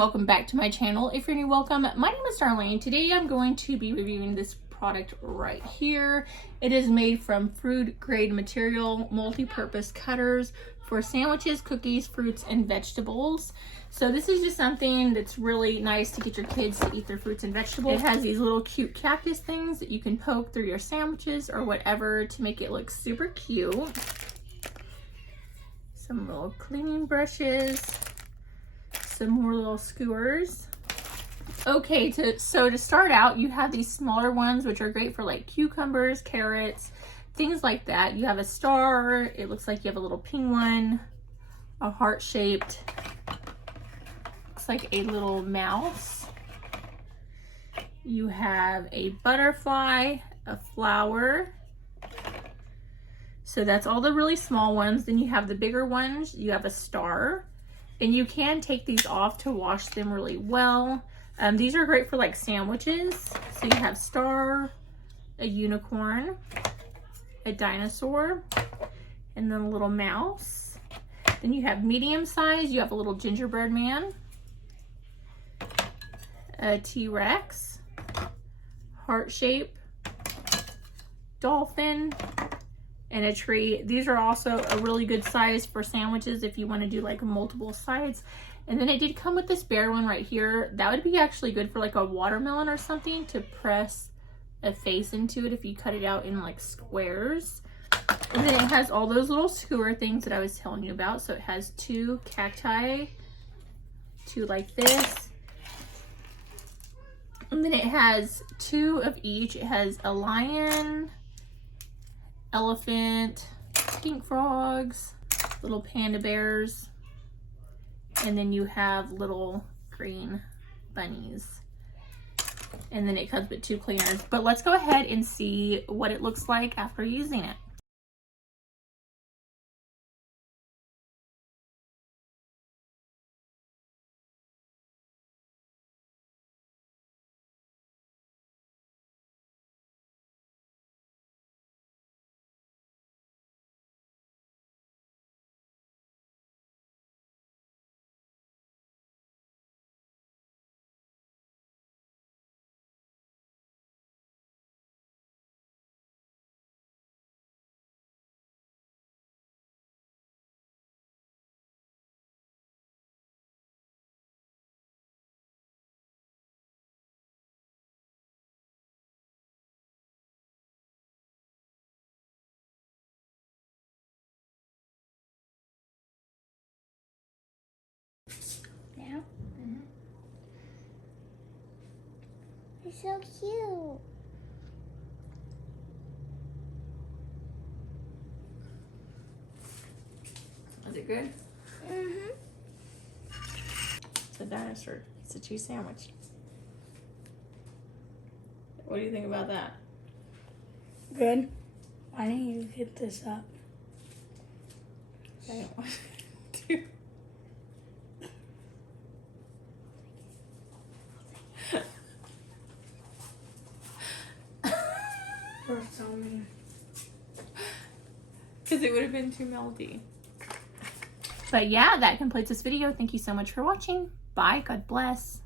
welcome back to my channel. If you're new, welcome. My name is Darlene. Today I'm going to be reviewing this product right here. It is made from food grade material, multi-purpose cutters for sandwiches, cookies, fruits, and vegetables. So this is just something that's really nice to get your kids to eat their fruits and vegetables. It has these little cute cactus things that you can poke through your sandwiches or whatever to make it look super cute. Some little cleaning brushes. Some more little skewers. Okay, so to start out, you have these smaller ones, which are great for like cucumbers, carrots, things like that. You have a star. It looks like you have a little penguin, a heart-shaped, looks like a little mouse. You have a butterfly, a flower. So that's all the really small ones. Then you have the bigger ones. You have a star. And you can take these off to wash them really well. These are great for like sandwiches. So you have star, a unicorn, a dinosaur, and then a little mouse. Then you have medium size. You have a little gingerbread man, a T-Rex, heart shape, dolphin, and a tree. These are also a really good size for sandwiches if you want to do like multiple sides. And then it did come with this bear one right here. That would be actually good for like a watermelon or something to press a face into it if you cut it out in like squares. And then it has all those little skewer things that I was telling you about. So it has two cacti, two like this. And then it has two of each. It has a lion, elephant, pink frogs, little panda bears, and then you have little green bunnies. And then it comes with two cleaners. But let's go ahead and see what it looks like after using it. Yeah. It's so cute. Is it good? Mm-hmm. It's a dinosaur. It's a cheese sandwich. What do you think about that? Good. Why didn't you get this up? I don't want to. You're so mean. Because it would have been too melty. But yeah, that completes this video. Thank you so much for watching. Bye. God bless.